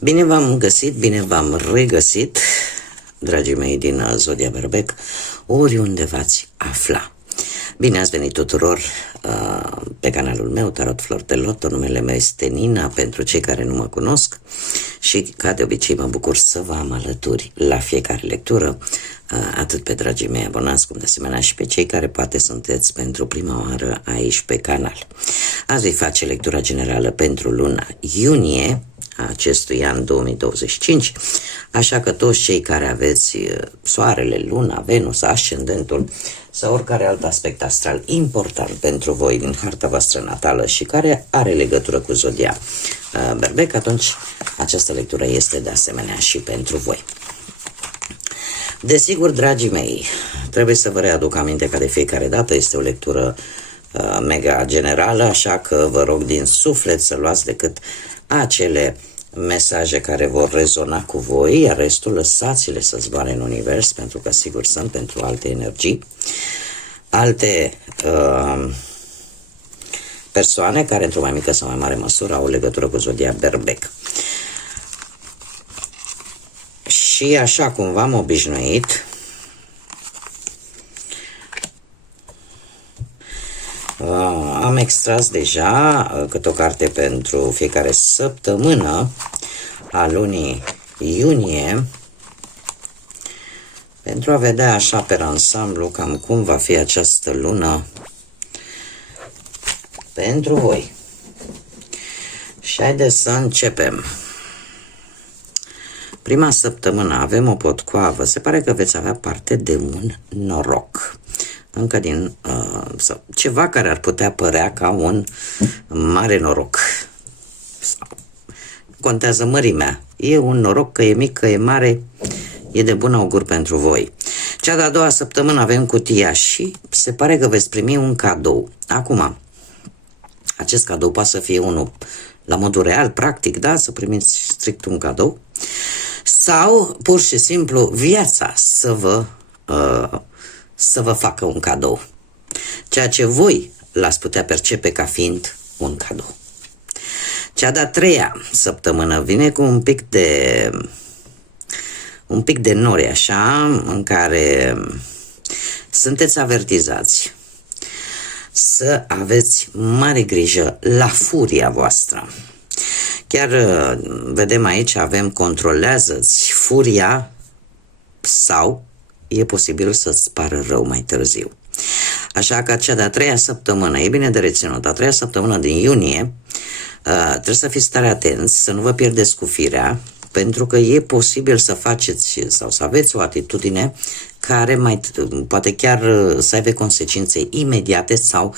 Bine v-am găsit, bine v-am regăsit, dragii mei din Zodia Berbec, oriunde v-ați afla. Bine ați venit tuturor pe canalul meu, Tarot Flor de Loto. Numele meu este Nina, pentru cei care nu mă cunosc, și ca de obicei mă bucur să vă am alături la fiecare lectură, atât pe dragii mei abonați, cum de asemenea și pe cei care poate sunteți pentru prima oară aici pe canal. Azi voi face lectura generală pentru luna iunie acestui an 2025, așa că toți cei care aveți soarele, luna, Venus, ascendentul sau oricare alt aspect astral important pentru voi din harta voastră natală și care are legătură cu Zodia Berbec, atunci această lectură este de asemenea și pentru voi. Desigur, dragii mei, trebuie să vă readuc aminte că de fiecare dată este o lectură mega generală, așa că vă rog din suflet să luați decât acele mesaje care vor rezona cu voi, iar restul lăsați-le să zboare în univers, pentru că sigur sunt pentru alte energii, alte persoane care într-o mai mică sau mai mare măsură au legătură cu Zodia Berbec. Și așa cum v-am obișnuit, am extras deja câte o carte pentru fiecare săptămână a lunii iunie, pentru a vedea așa pe ansamblu cam cum va fi această lună pentru voi. Și haideți să începem. Prima săptămână avem o potcoavă. Se pare că veți avea parte de un noroc. Încă din sau ceva care ar putea părea ca un mare noroc. Contează mărimea. E un noroc, că e mic, că e mare, e de bun augur pentru voi. Cea de-a doua săptămână avem cutia și se pare că veți primi un cadou. Acum, acest cadou poate să fie unul la modul real, practic, da? Să primiți strict un cadou. Sau, pur și simplu, viața să vă facă un cadou. Ceea ce voi l-ați putea percepe ca fiind un cadou. Cea de-a treia săptămână vine cu un pic de nori, așa, în care sunteți avertizați să aveți mare grijă la furia voastră. Chiar vedem aici, avem controlează-ți furia sau e posibil să-ți pară rău mai târziu. Așa că cea de-a treia săptămână, e bine de reținut, a treia săptămână din iunie, trebuie să fiți tare atenți, să nu vă pierdeți cu firea, pentru că e posibil să faceți sau să aveți o atitudine care poate chiar să aibă consecințe imediate sau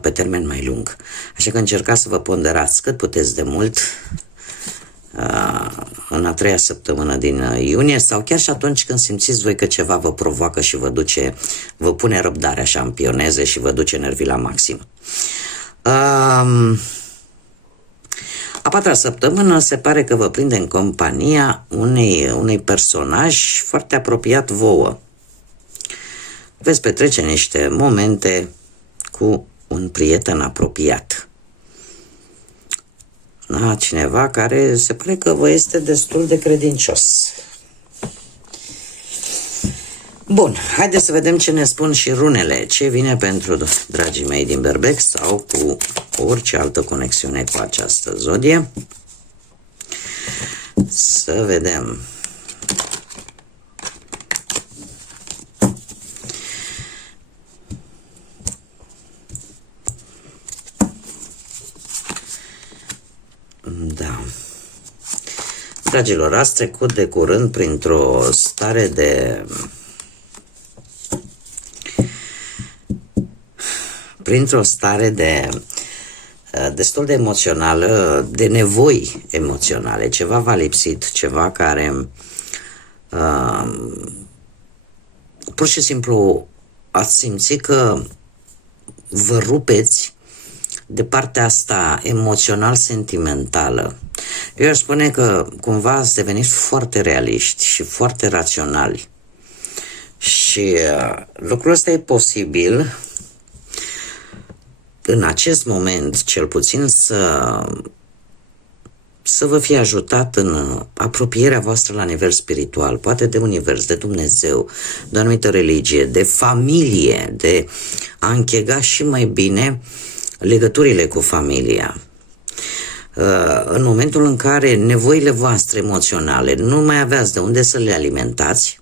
pe termen mai lung. Așa că încercați să vă ponderați cât puteți de mult în a treia săptămână din iunie, sau chiar și atunci când simțiți voi că ceva vă provoacă și vă pune răbdarea așa în pioneze și vă duce nervii la maxim. A patra săptămână se pare că vă prinde în compania unui personaj foarte apropiat vouă. Veți petrece niște momente cu un prieten apropiat. Da, cineva care se pare că vă este destul de credincios. Bun, haideți să vedem ce ne spun și runele. Ce vine pentru dragii mei din Berbec sau cu orice altă conexiune cu această zodie. Să vedem. Da. Dragilor, ați trecut de curând printr-o stare destul de emoțională, de nevoi emoționale. Ceva v-a lipsit, ceva care pur și simplu ați simțit că vă rupeți de partea asta emoțional-sentimentală. Eu aș spune că cumva ați devenit foarte realiști și foarte raționali. Și lucrul ăsta e posibil în acest moment, cel puțin, să să vă fie ajutat în apropierea voastră la nivel spiritual, poate de univers, de Dumnezeu, de o anumită religie, de familie, de a închega și mai bine legăturile cu familia. În momentul în care nevoile voastre emoționale nu mai aveați de unde să le alimentați,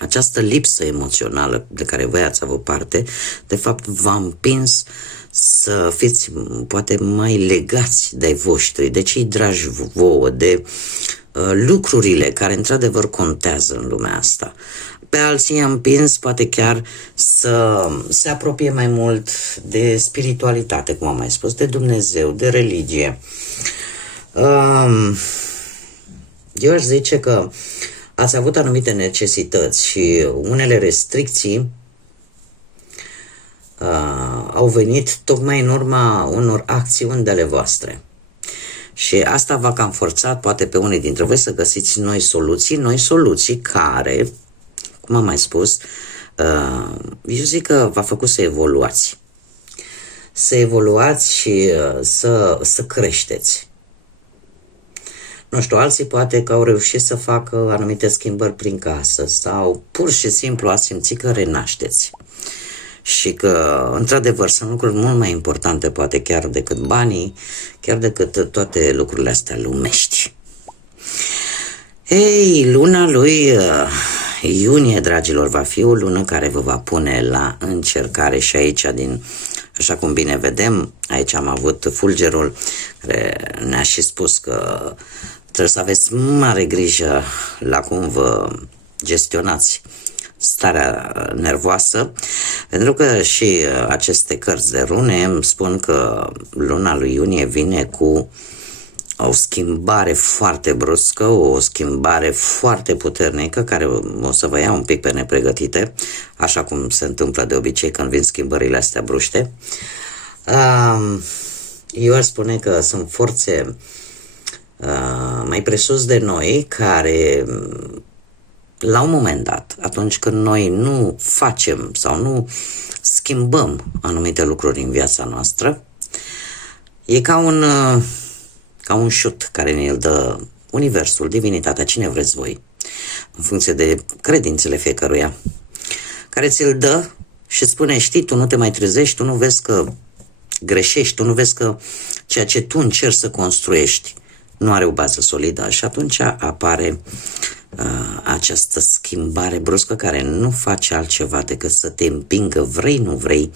această lipsă emoțională de care voi ați avut parte, de fapt v-a împins să fiți poate mai legați de-ai voștri, de cei dragi vouă, de lucrurile care într-adevăr contează în lumea asta. Pe alții i-a împins poate chiar să se apropie mai mult de spiritualitate, cum am mai spus, de Dumnezeu, de religie. Eu aș zice că ați avut anumite necesități și unele restricții au venit tocmai în urma unor acțiuni de ale voastre. Și asta v-a cam forțat poate pe unii dintre voi să găsiți noi soluții care, cum am mai spus, eu zic că v-a făcut să evoluați. Să evoluați și să creșteți. Nu știu, alții poate că au reușit să facă anumite schimbări prin casă sau pur și simplu ați simțit că renașteți. Și că, într-adevăr, sunt lucruri mult mai importante, poate chiar decât banii, chiar decât toate lucrurile astea lumești. Ei, luna lui iunie, dragilor, va fi o lună care vă va pune la încercare și aici, așa cum bine vedem, aici am avut fulgerul care ne-a și spus că trebuie să aveți mare grijă la cum vă gestionați starea nervoasă, pentru că și aceste cărți de rune îmi spun că luna lui iunie vine cu o schimbare foarte bruscă, o schimbare foarte puternică, care o să vă ia un pic pe nepregătite, așa cum se întâmplă de obicei când vin schimbările astea bruște. Eu aș spune că sunt forțe mai presus de noi care, la un moment dat, atunci când noi nu facem sau nu schimbăm anumite lucruri în viața noastră, e ca un șut care ne-l dă universul, divinitatea, cine vreți voi, în funcție de credințele fiecăruia, care ți-l dă și spune, știi, tu nu te mai trezești, tu nu vezi că greșești, tu nu vezi că ceea ce tu încerci să construiești nu are o bază solidă și atunci apare această schimbare bruscă care nu face altceva decât să te împingă, vrei, nu vrei,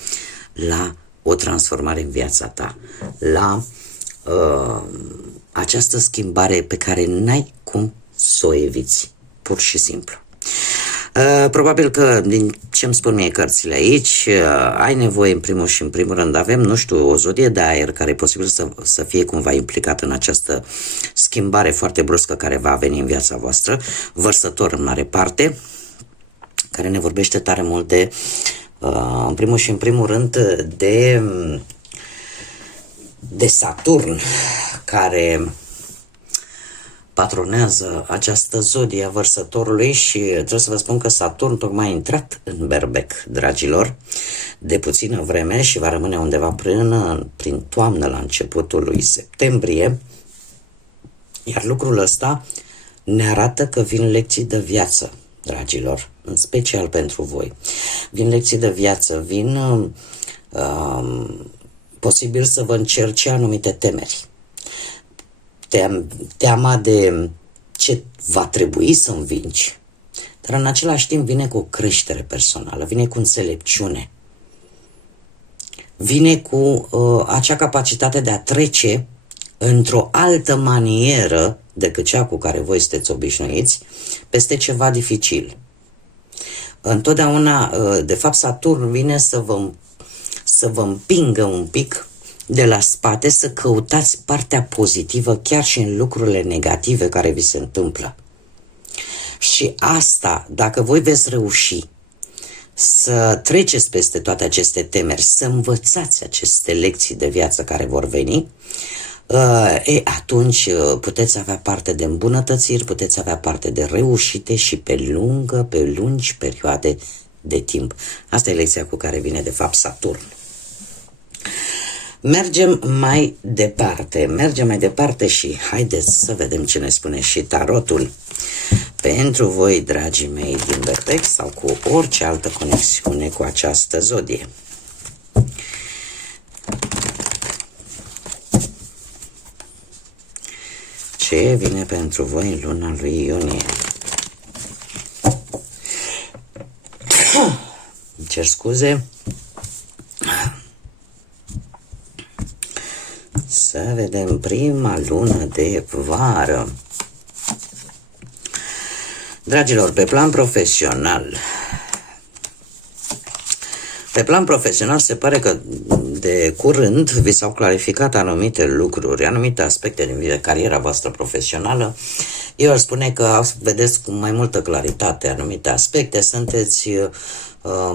la o transformare în viața ta, la această schimbare pe care n-ai cum să o eviți, pur și simplu. Probabil că, din ce îmi spun mie cărțile aici, ai nevoie în primul și în primul rând, avem, nu știu, o zodie de aer care e posibil să fie cumva implicată în această schimbare foarte bruscă care va veni în viața voastră, Vărsător în mare parte, care ne vorbește tare mult de, în primul și în primul rând, de Saturn, care patronează această zodie a Vărsătorului și trebuie să vă spun că Saturn tocmai a intrat în Berbec, dragilor, de puțină vreme și va rămâne undeva prin toamnă la începutul lui septembrie, iar lucrul ăsta ne arată că vin lecții de viață, dragilor, în special pentru voi. Vin lecții de viață, vin posibil să vă încerce anumite temeri. Teama de ce va trebui să învingi, dar în același timp vine cu o creștere personală, vine cu înțelepciune, vine cu acea capacitate de a trece într-o altă manieră decât cea cu care voi sunteți obișnuiți peste ceva dificil. Întotdeauna, de fapt, Saturn vine să vă împingă un pic de la spate, să căutați partea pozitivă chiar și în lucrurile negative care vi se întâmplă. Și asta, dacă voi veți reuși să treceți peste toate aceste temeri, să învățați aceste lecții de viață care vor veni, atunci puteți avea parte de îmbunătățiri, puteți avea parte de reușite și pe lungi perioade de timp. Asta e lecția cu care vine de fapt Saturn. Mergem mai departe și haideți să vedem ce ne spune și tarotul pentru voi, dragii mei, din Berbec sau cu orice altă conexiune cu această zodie. Ce vine pentru voi în luna lui iunie? Îmi cer scuze. Să vedem prima lună de vară. Dragilor, pe plan profesional, se pare că de curând vi s-au clarificat anumite lucruri, anumite aspecte din cariera voastră profesională. Eu aș spune că vedeți cu mai multă claritate anumite aspecte, sunteți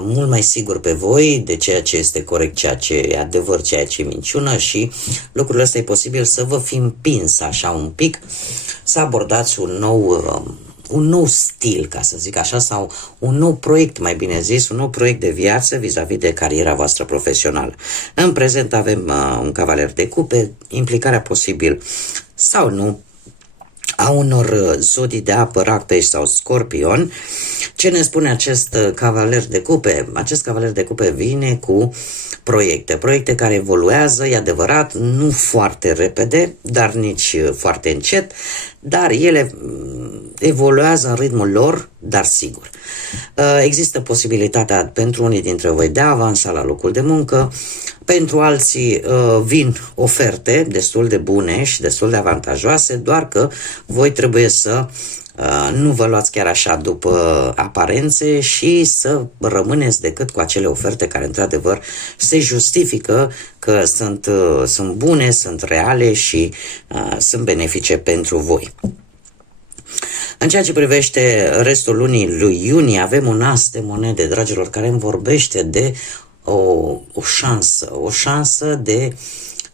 mult mai sigur pe voi de ceea ce este corect, ceea ce e adevăr, ceea ce e minciună și lucrul ăsta e posibil să vă fi împins așa un pic, să abordați un nou stil, ca să zic așa, sau un nou proiect, mai bine zis, un nou proiect de viață vis-a-vis de cariera voastră profesională. În prezent avem un cavaler de cupe, implicarea posibil sau nu a unor zodii de apă, rac, pești sau scorpion. Ce ne spune acest cavaler de cupe? Acest cavaler de cupe vine cu proiecte care evoluează, e adevărat, nu foarte repede, dar nici foarte încet, dar ele evoluează în ritmul lor, dar sigur. Există posibilitatea pentru unii dintre voi de a avansa la locul de muncă, pentru alții vin oferte destul de bune și destul de avantajoase, doar că voi trebuie să nu vă luați chiar așa după aparențe și să rămâneți decât cu acele oferte care într-adevăr se justifică că sunt bune, sunt reale și sunt benefice pentru voi. În ceea ce privește restul lunii lui iunie, avem un as de monede, dragilor, care îmi vorbește de o șansă de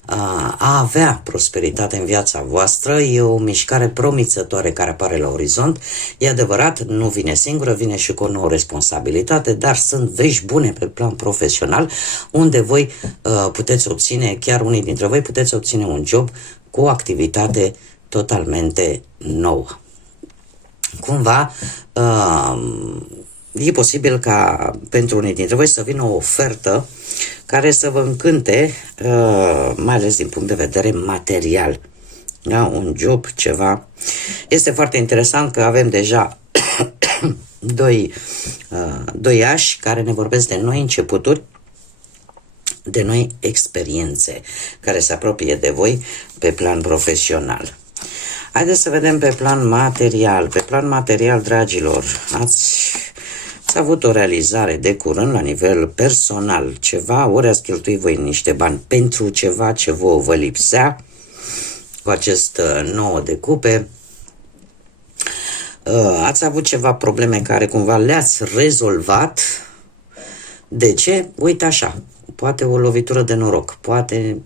a avea prosperitate în viața voastră. E o mișcare promițătoare care apare la orizont. E adevărat, nu vine singură, vine și cu o nouă responsabilitate, dar sunt vești bune pe plan profesional, unde voi puteți obține, chiar unii dintre voi puteți obține un job cu o activitate totalmente nouă. Cumva e posibil ca pentru unii dintre voi să vină o ofertă care să vă încânte, mai ales din punct de vedere material. Da? Un job, ceva. Este foarte interesant că avem deja doi ași care ne vorbesc de noi începuturi, de noi experiențe care se apropie de voi pe plan profesional. Haideți să vedem pe plan material. Pe plan material, dragilor, ați avut o realizare de curând la nivel personal, ceva, ori ați cheltuit voi niște bani pentru ceva ce vă lipsea cu acest 9 de cupe, ați avut ceva probleme care cumva le-ați rezolvat. De ce? Uite așa, poate o lovitură de noroc, poate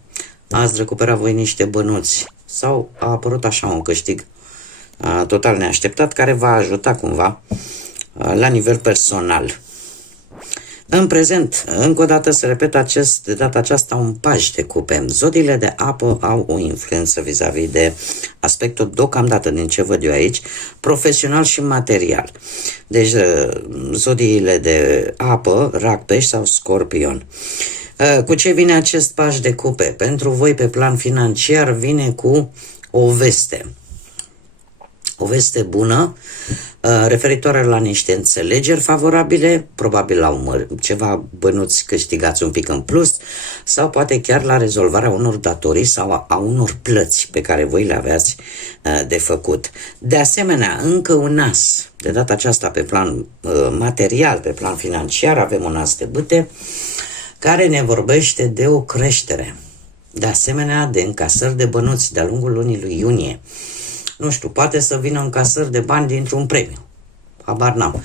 ați recuperat voi niște bănuți sau a apărut așa un câștig total neașteptat care va ajuta cumva la nivel personal. În prezent, încă o dată se repetă de data aceasta un paj de cupe. Zodiile de apă au o influență vis-a-vis de aspectul, deocamdată din ce văd eu aici, profesional și material. Deci, zodiile de apă, rac, pești sau scorpion. Cu ce vine acest paj de cupe? Pentru voi, pe plan financiar, vine cu o veste. O veste bună, referitoare la niște înțelegeri favorabile, probabil la ceva bănuți câștigați un pic în plus, sau poate chiar la rezolvarea unor datorii sau a unor plăți pe care voi le aveați de făcut. De asemenea, încă un as, de data aceasta pe plan material, pe plan financiar, avem un as de bâte, care ne vorbește de o creștere. De asemenea, de încasări de bănuți de-a lungul lunii lui iunie. Nu știu, poate să vină încasări de bani dintr-un premiu. Habar n-am.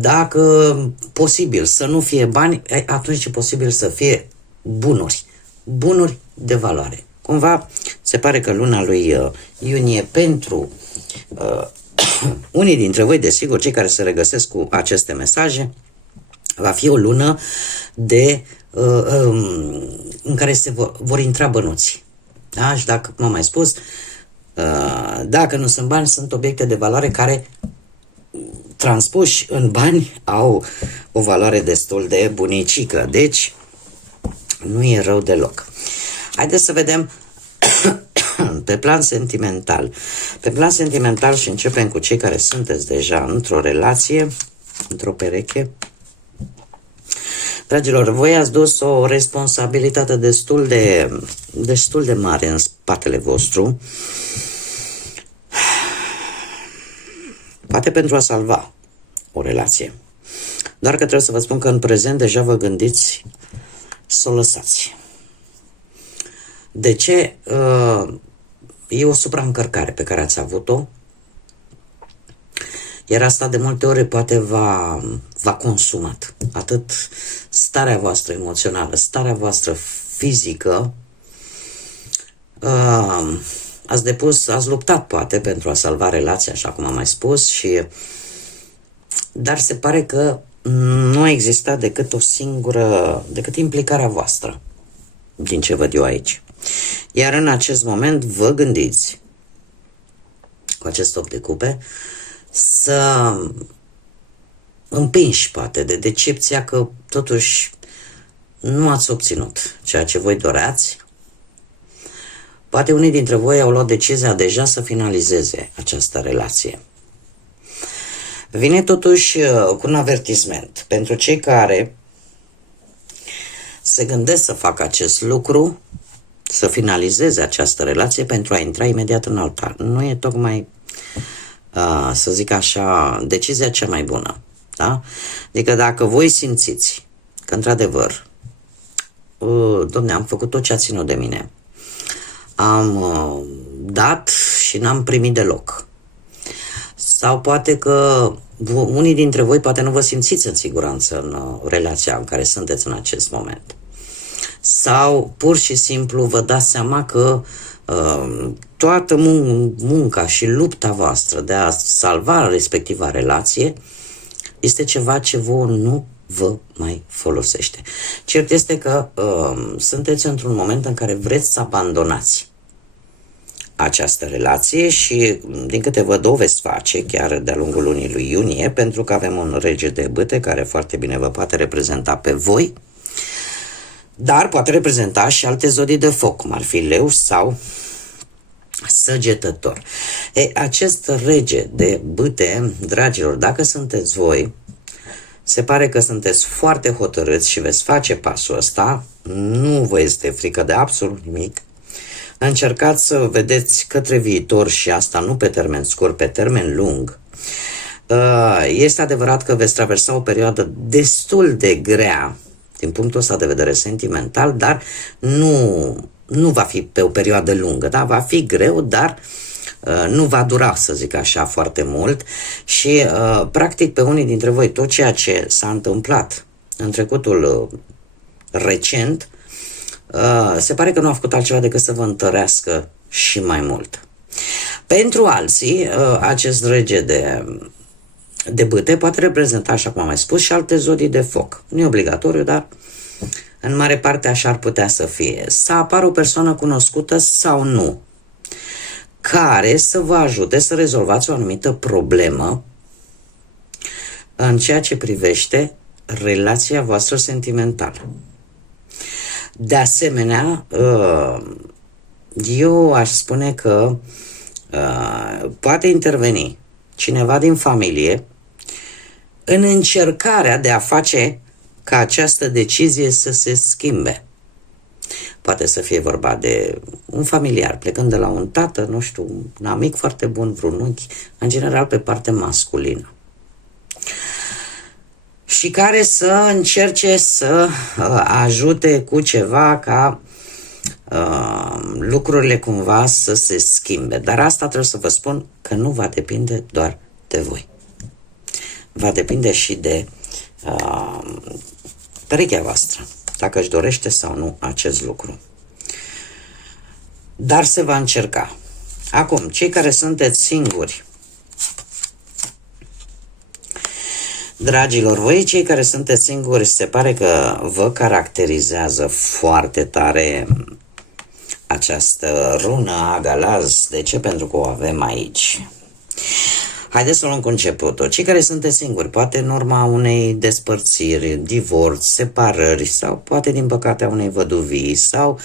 Dacă posibil să nu fie bani, atunci e posibil să fie bunuri. Bunuri de valoare. Cumva se pare că luna lui iunie pentru unii dintre voi, desigur, cei care se regăsesc cu aceste mesaje, Va fi o lună în care se vor intra bănuții. Da? Și dacă, cum am mai spus, dacă nu sunt bani, sunt obiecte de valoare care, transpuși în bani, au o valoare destul de bunicică. Deci, nu e rău deloc. Haideți să vedem pe plan sentimental. Pe plan sentimental, și începem cu cei care sunteți deja într-o relație, într-o pereche. Dragilor, voi ați dus o responsabilitate destul de mare în spatele vostru, poate pentru a salva o relație. Doar că trebuie să vă spun că în prezent deja vă gândiți să o lăsați. De ce? E o supraîncărcare pe care ați avut-o, iar asta de multe ori poate v-a consumat atât starea voastră emoțională, starea voastră fizică. Ați luptat poate pentru a salva relația, așa cum am mai spus, dar se pare că nu a existat decât implicarea voastră, din ce văd eu aici. Iar în acest moment vă gândiți, cu acest 8 de cupe, să împinși poate de decepția că totuși nu ați obținut ceea ce voi doreați. Poate unii dintre voi au luat decizia deja să finalizeze această relație. Vine totuși cu un avertisment pentru cei care se gândesc să facă acest lucru, să finalizeze această relație pentru a intra imediat în alta. Nu e tocmai, să zic așa, decizia cea mai bună. Da? Adică dacă voi simțiți că într-adevăr, Doamne, am făcut tot ce a ținut de mine, am dat și n-am primit deloc, sau poate că unii dintre voi poate nu vă simțiți în siguranță în relația în care sunteți în acest moment, sau pur și simplu vă dați seama că toată munca și lupta voastră de a salva respectiva relație este ceva ce vouă nu vă mai folosește. Cert este că sunteți într-un moment în care vreți să abandonați această relație și, din câte văd, o veți face chiar de-a lungul lunii lui iunie, pentru că avem un rege de bâte care foarte bine vă poate reprezenta pe voi, dar poate reprezenta și alte zodii de foc, cum ar fi leu sau săgetător. Acest rege de bâte, dragilor, dacă sunteți voi, se pare că sunteți foarte hotărâți și veți face pasul ăsta, nu vă este frică de absolut nimic. Încercați să vedeți către viitor și asta nu pe termen scurt, pe termen lung. Este adevărat că veți traversa o perioadă destul de grea din punctul ăsta de vedere sentimental, dar nu va fi pe o perioadă lungă, da? Va fi greu, dar nu va dura, să zic așa, foarte mult și practic pe unii dintre voi tot ceea ce s-a întâmplat în trecutul recent se pare că nu a făcut altceva decât să vă întărească și mai mult. Pentru alții, acest rege de bâte poate reprezenta, așa cum am mai spus, și alte zodii de foc. Nu e obligatoriu, dar în mare parte așa ar putea să fie. Să apară o persoană cunoscută sau nu, care să vă ajute să rezolvați o anumită problemă în ceea ce privește relația voastră sentimentală. De asemenea, eu aș spune că poate interveni cineva din familie în încercarea de a face ca această decizie să se schimbe. Poate să fie vorba de un familiar, plecând de la un tată, nu știu, un amic foarte bun, vreun unchi, în general pe parte masculină. Și care să încerce să ajute cu ceva ca lucrurile cumva să se schimbe. Dar asta trebuie să vă spun că nu va depinde doar de voi. Va depinde și de perechea voastră, dacă își dorește sau nu acest lucru. Dar se va încerca. Acum, cei care sunteți singuri, Dragilor, voi cei care sunteți singuri, se pare că vă caracterizează foarte tare această rună Agalaz. De ce? Pentru că o avem aici. Haideți să luăm cu începutul. Cei care sunteți singuri, poate în urma unei despărțiri, divorț, separări, sau poate din păcate a unei văduvii, sau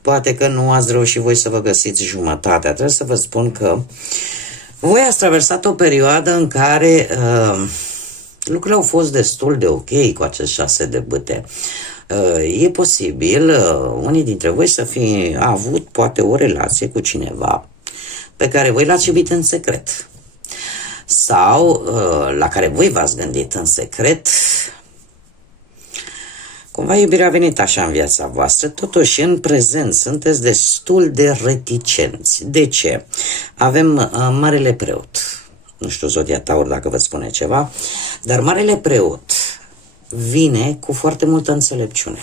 poate că nu ați reușit voi să vă găsiți jumătatea. Trebuie să vă spun că voi ați traversat o perioadă în care lucrurile au fost destul de ok cu acest 6 de bâte. E posibil unii dintre voi să fi avut poate o relație cu cineva pe care voi l-ați iubit în secret sau la care voi v-ați gândit în secret. Cumva iubirea a venit așa în viața voastră, totuși în prezent sunteți destul de reticenți. De ce? Avem Marele Preot, nu știu Zodia Taur dacă vă spune ceva, dar Marele Preot vine cu foarte multă înțelepciune.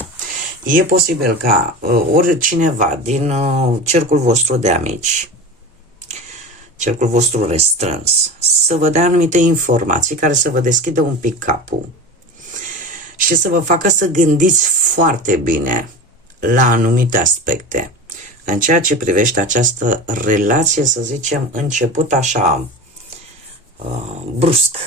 E posibil ca oricineva din cercul vostru de amici, cercul vostru restrâns, să vă dea anumite informații care să vă deschidă un pic capul și să vă facă să gândiți foarte bine la anumite aspecte în ceea ce privește această relație, să zicem, început așa brusc.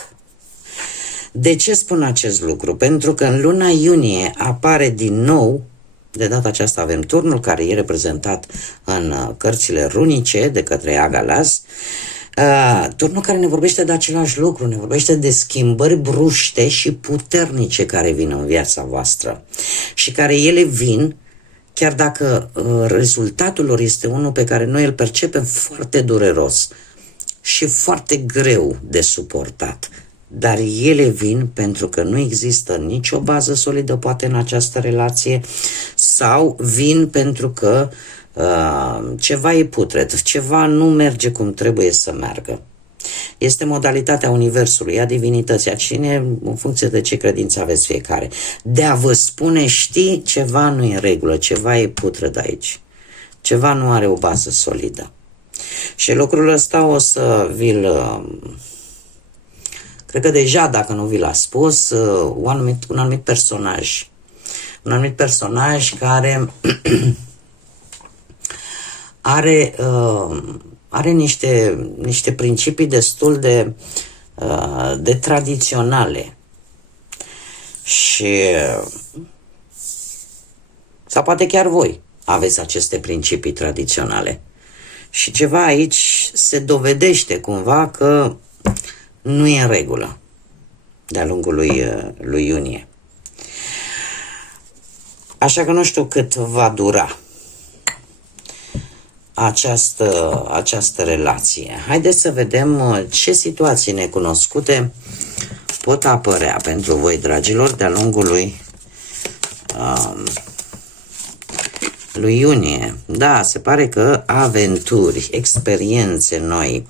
De ce spun acest lucru? Pentru că în luna iunie apare din nou, de data aceasta avem turnul care e reprezentat în cărțile runice de către Agalaz, turnul care ne vorbește de același lucru, ne vorbește de schimbări bruște și puternice care vin în viața voastră și care ele vin chiar dacă rezultatul lor este unul pe care noi îl percepem foarte dureros și foarte greu de suportat. Dar ele vin pentru că nu există nicio bază solidă poate în această relație sau vin pentru că ceva e putred, ceva nu merge cum trebuie să meargă. Este modalitatea Universului, a divinității, a cine, în funcție de ce credință aveți fiecare, de a vă spune, știi, ceva nu e în regulă, ceva e putred aici, ceva nu are o bază solidă. Și lucrul ăsta o să vi-l... Cred că deja, dacă nu vi l-a spus, un anumit personaj care are niște principii destul de tradiționale și sau poate chiar voi aveți aceste principii tradiționale și ceva aici se dovedește cumva că nu e în regulă de-a lungul lui iunie. Așa că nu știu cât va dura această relație. Haideți să vedem ce situații necunoscute pot apărea pentru voi, dragilor, de-a lungul lui iunie. Da, se pare că aventuri, experiențe noi.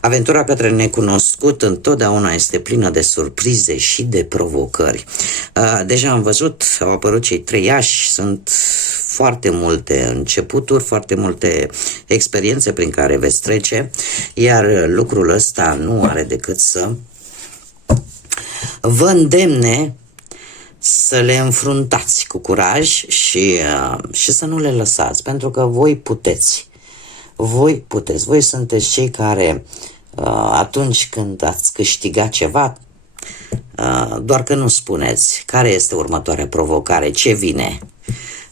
Aventura către necunoscut întotdeauna este plină de surprize și de provocări. Deja am văzut, au apărut cei 3 ași, sunt foarte multe începuturi, foarte multe experiențe prin care veți trece, iar lucrul ăsta nu are decât să vă îndemne să le înfruntați cu curaj și să nu le lăsați, pentru că voi puteți. Voi sunteți cei care atunci când ați câștigat ceva, doar că nu spuneți care este următoarea provocare, ce vine.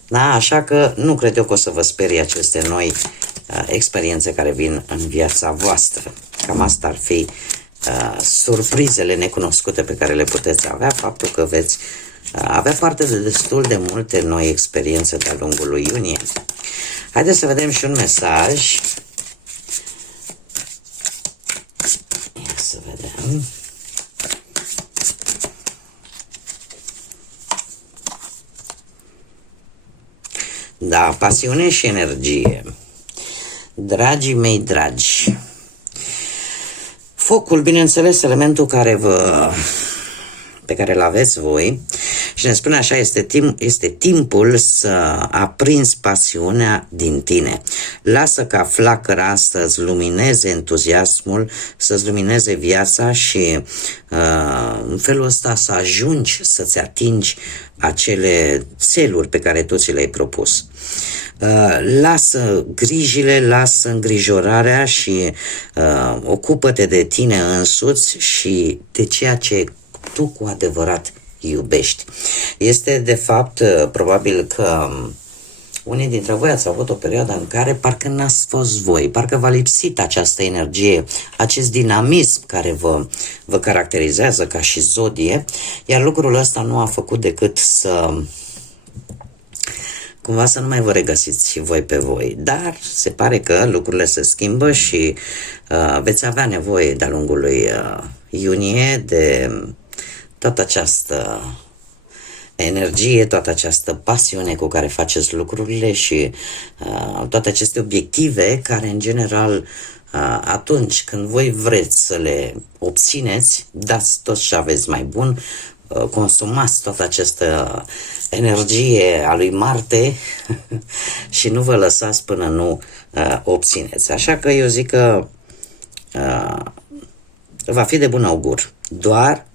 Da? Așa că nu cred eu că o să vă sperie aceste noi experiențe care vin în viața voastră. Cam asta ar fi surprizele necunoscute pe care le puteți avea, faptul că veți avea parte de destul de multe noi experiențe de-a lungul lui iunie. Haideți să vedem și un mesaj. Ia să vedem. Da, pasiune și energie. Dragii mei dragi, focul, bineînțeles, elementul pe care îl aveți voi Și ne spune așa, este timpul să aprinzi pasiunea din tine. Lasă ca flacăra să-ți lumineze entuziasmul, să-ți lumineze viața și în felul ăsta să ajungi să-ți atingi acele țeluri pe care tu ți le-ai propus. Lasă grijile, lasă îngrijorarea și ocupă-te de tine însuți și de ceea ce tu cu adevărat iubești. Este de fapt probabil că unii dintre voi ați avut o perioadă în care parcă n-ați fost voi, parcă v-a lipsit această energie, acest dinamism care vă caracterizează ca și zodie, iar lucrul ăsta nu a făcut decât să cumva să nu mai vă regăsiți voi pe voi. Dar se pare că lucrurile se schimbă și veți avea nevoie de-a lungul lui iunie de toată această energie, toată această pasiune cu care faceți lucrurile și toate aceste obiective care în general atunci când voi vreți să le obțineți, dați tot ce aveți mai bun, consumați toată această energie a lui Marte și nu vă lăsați până nu obțineți. Așa că eu zic că va fi de bun augur. Doar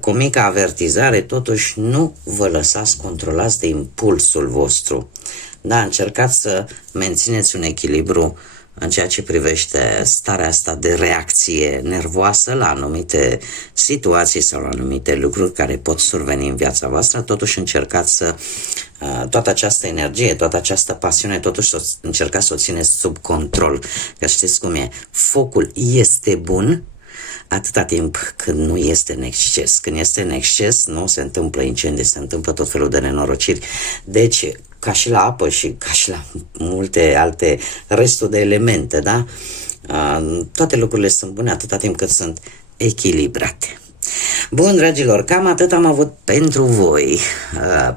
cu mică avertizare, totuși nu vă lăsați controlați de impulsul vostru. Da, încercați să mențineți un echilibru în ceea ce privește starea asta de reacție nervoasă la anumite situații sau la anumite lucruri care pot surveni în viața voastră. Totuși încercați să toată această energie, toată această pasiune, totuși încercați să o țineți sub control. Că știți cum e, focul este bun atâta timp când nu este în exces. Când este în exces, nu se întâmplă incendii, se întâmplă tot felul de nenorociri. Deci, ca și la apă și ca și la multe alte restul de elemente, da? Toate lucrurile sunt bune atâta timp cât sunt echilibrate. Bun, dragilor, cam atât am avut pentru voi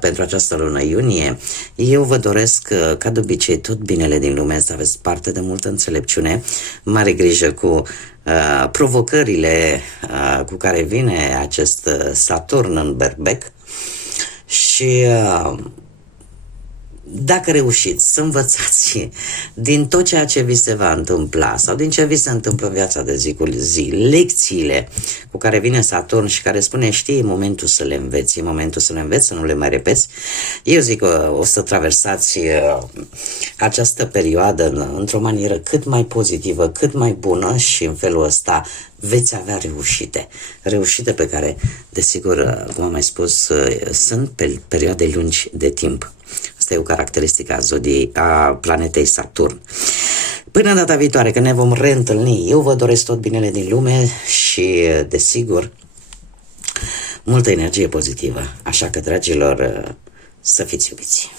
pentru această lună iunie. Eu vă doresc, ca de obicei, tot binele din lume, să aveți parte de multă înțelepciune, mare grijă cu provocările cu care vine acest Saturn în Berbec și dacă reușiți să învățați din tot ceea ce vi se va întâmpla sau din ce vi se întâmplă în viața de zi cu zi, lecțiile cu care vine Saturn și care spune, știi, e momentul să le înveți, e momentul să le înveți, să nu le mai repeți. Eu zic că o să traversați această perioadă într-o manieră cât mai pozitivă, cât mai bună și în felul ăsta veți avea reușite pe care, desigur, cum am mai spus, sunt pe perioade lungi de timp. Asta e o caracteristică a zodiei, a planetei Saturn. Până data viitoare, când ne vom reîntâlni, eu vă doresc tot binele din lume și, desigur, multă energie pozitivă. Așa că, dragilor, să fiți iubiți!